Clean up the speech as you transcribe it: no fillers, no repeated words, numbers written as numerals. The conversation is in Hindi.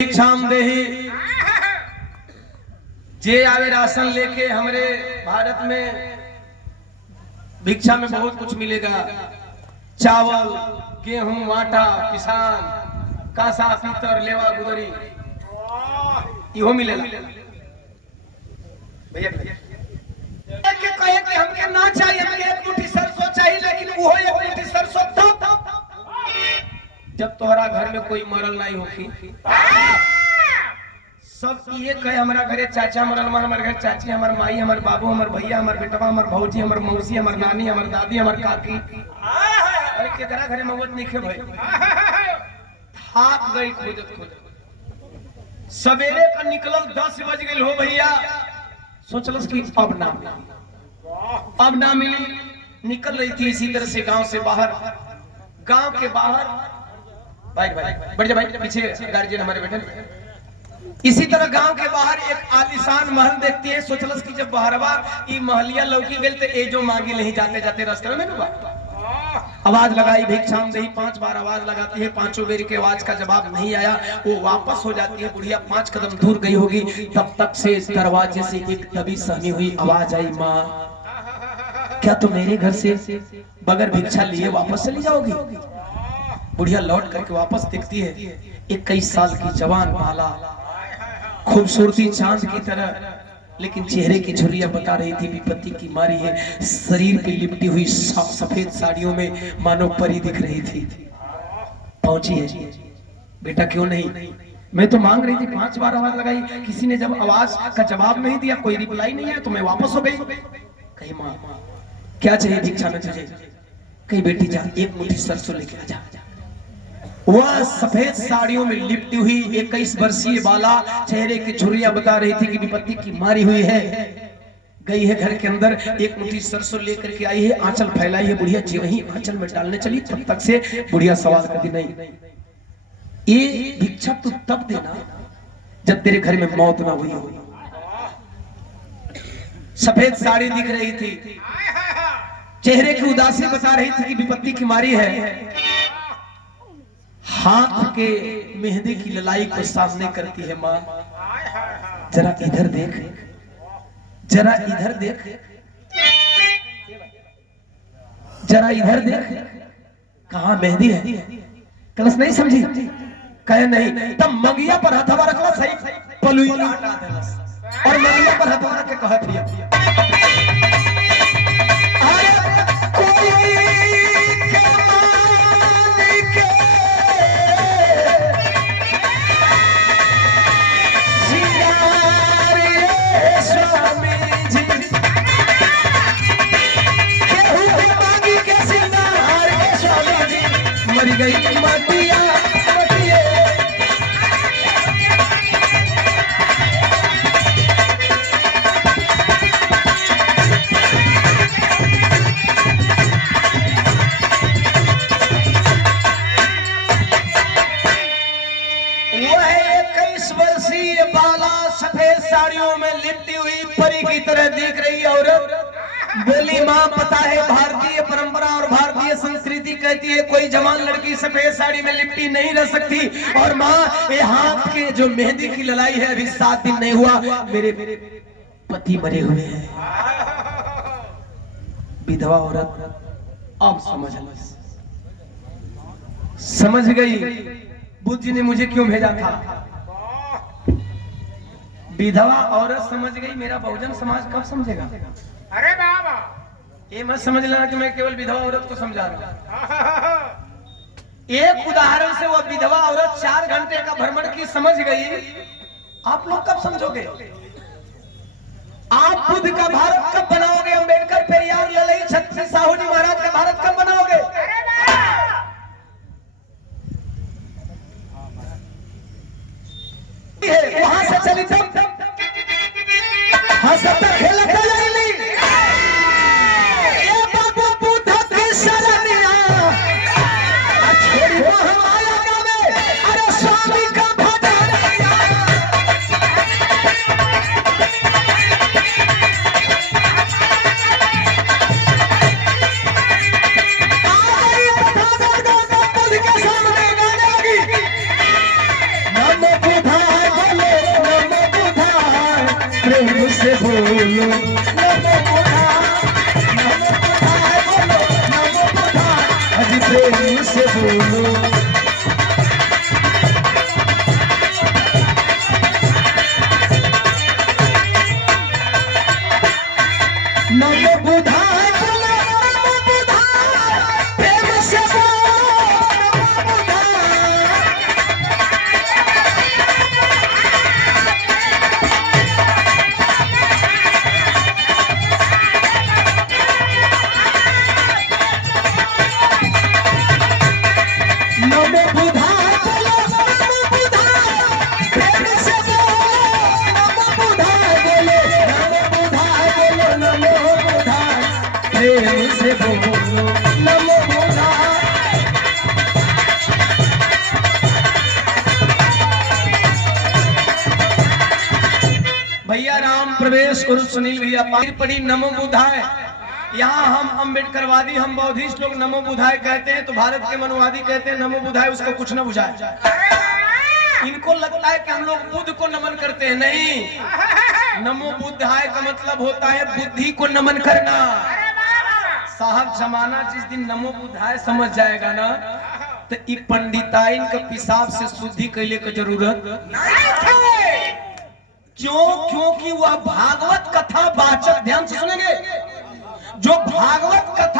भिक्षाम देहि जे आवे राशन लेके। हमरे भारत में भिक्षा में बहुत कुछ मिलेगा, चावल, गेहूं, आटा, किसान, कासा, पीतर, लेवा, गुदरी, इहो मिलेगा। भैया के कहे कि हमके ना चाहिए, हमके एक मुट्ठी सरसों चाहिए, लेकिन वो एक मुट्ठी सरसों तब जब तोहरा घर में कोई मरल नहीं होगी। सब ये कहे हमारा घरे चाचा मरल, हमारे घर चाची, हमार माई, हमार बाबू, हमार भैया, हमार बेटवा, हमार भौजी, हमार मौसी, हमार नानी, हमार दादी, हमार काकी। अरे केकरा घरे मौत नहीं खे भाई, थाक गई खोजत खोजत। सवेरे का निकलल 10 बज गए हो भैया, सोचलस कि अब ना मिली। निकल रही थी इसी तरह से गांव से बाहर। गांव के बाहर भाई बढ़ जा भाई, पीछे गार्जियन हमारे बैठे। इसी तरह गांव के बाहर एक आलीशान महल देखती है। सोचलस कि जब बहरवा ई महलिया लौकी गई तो ए जो मांगी नहीं जाते जाते रास्ते में आवाज लगाई, भिक्षाम देहि। 5 बार आवाज लगाती है, 5 बेर के आवाज का जवाब नहीं आया। वो वापस हो जाती है। बुढ़िया 5 कदम दूर गई होगी, तब तक से दरवाजे से एक दबी सहमी हुई आवाज आई, माँ क्या तुम मेरे घर से बगैर भिक्षा लिए वापस चली जाओगी? बुढ़िया लौट करके वापस देखती है, 21 साल की जवान बाला, खूबसूरती चांद की तरह, लेकिन चेहरे की झुर्रियां बता रही थी विपत्ति की मारी है। शरीर पे लिपटी हुई सफेद साड़ियों में मानो परी दिख रही थी। पहुंची है, बेटा क्यों नहीं? मैं तो मांग रही थी, 5 बार आवाज लगाई, किसी ने जब आवाज का जवाब नहीं दिया, कोई रिप्लाई नहीं आया, तो मैं वापस हो गई। कही माँ क्या चाहिए भिक्षा में तुझे? कही बेटी जा, एक मुट्ठी सरसों लेके आ जा। वह सफेद साड़ियों में लिपटी हुई 21 वर्षीय बाला चेहरे की झुर्रियां बता रही थी कि विपत्ति की मारी हुई है। गई है घर के अंदर, एक मुट्ठी सरसों लेकर के आई है, आंचल फैलाई है। बुढ़िया जी वही आंचल में डालने चली, तब तक से बुढ़िया सवाल करती, नहीं ये भिक्षा तू तब देना जब तेरे घर में मौत ना हुई हो। सफेद साड़ी दिख रही थी, चेहरे की उदासी बता रही थी कि विपत्ति की मारी है। हाथ के मेहंदी की ललाई को सामने करती है, माँ जरा इधर देख, जरा इधर देख, जरा इधर देख, कहाँ मेहंदी है? कलश नहीं समझी? कहे नहीं। तब मंगिया पर हथवा रखला, सही पलुई हटा देलस और मंगिया पर हथवा रख के कहत हिया, मरी गई मटिया मटिया। वह 21 वर्षीय बाला सफेद साड़ियों में लिपटी हुई परी की तरह दिख रही औरत बोली, माँ पता है भारतीय परंपरा और भारतीय संस्कृति कहती है कोई जवान लड़की सफेद साड़ी में लिपटी नहीं रह सकती। और माँ ये हाथ के जो मेहंदी की ललाई है अभी 7 दिन नहीं हुआ, मेरे पति मरे हुए हैं। विधवा औरत अब समझ गई बुद्ध जी ने मुझे क्यों भेजा था। विधवा औरत समझ गई, मेरा बहुजन समाज कब समझेगा? अरे बाबा ये मत समझ लेना कि मैं केवल विधवा औरत को समझा रहा हूं। एक उदाहरण से वो विधवा औरत 4 घंटे का भ्रमण की समझ गई। आप लोग कब समझोगे? आप बुद्ध का भारत कब बनाओगे? अंबेडकर, पेरियार, ललई, छत्री साहू जी महाराज का भारत कब बनाओगे? वहां से चली तब हंसता खेलता नमो बुद्धा बोलो नमो बुधाय, नमो बुधाय बोलो नमो बुधाय, अजी प्रेम से बोलो। नमो बुधाय बोलो नमो बुधाय, प्रेम से बोलो नमो बुधाय। नमो बुधाय बोलो नमो बुधाय, प्रेम से बोलो नमो बुधाय, बोलो नमो बुधाय बोलो नमो बुधाय, प्रेम से बोलो नमो बुधाय। भैया राम प्रवेश और सुनील भैया पार पड़ी नमो बुधाय। यहाँ हम अम्बेडकरवादी हम बौद्धिस्ट लोग नमो बुधाय कहते हैं, तो भारत के मनुवादी कहते हैं नमो बुधाय उसको कुछ न बुझाए। इनको लगता है कि हम लोग बुद्ध को नमन करते हैं, नहीं। नमो बुधाय का मतलब होता है बुद्धि को नमन करना। साहब जमाना जिस दिन नमो बुधाय समझ जाएगा ना, तो इ पंडिताइन के पिसाब से शुद्धि कैले की जरूरत नहीं। क्यों? क्योंकि वह भागवत कथा वाचक, ध्यान से सुनेंगे, जो भागवत कथा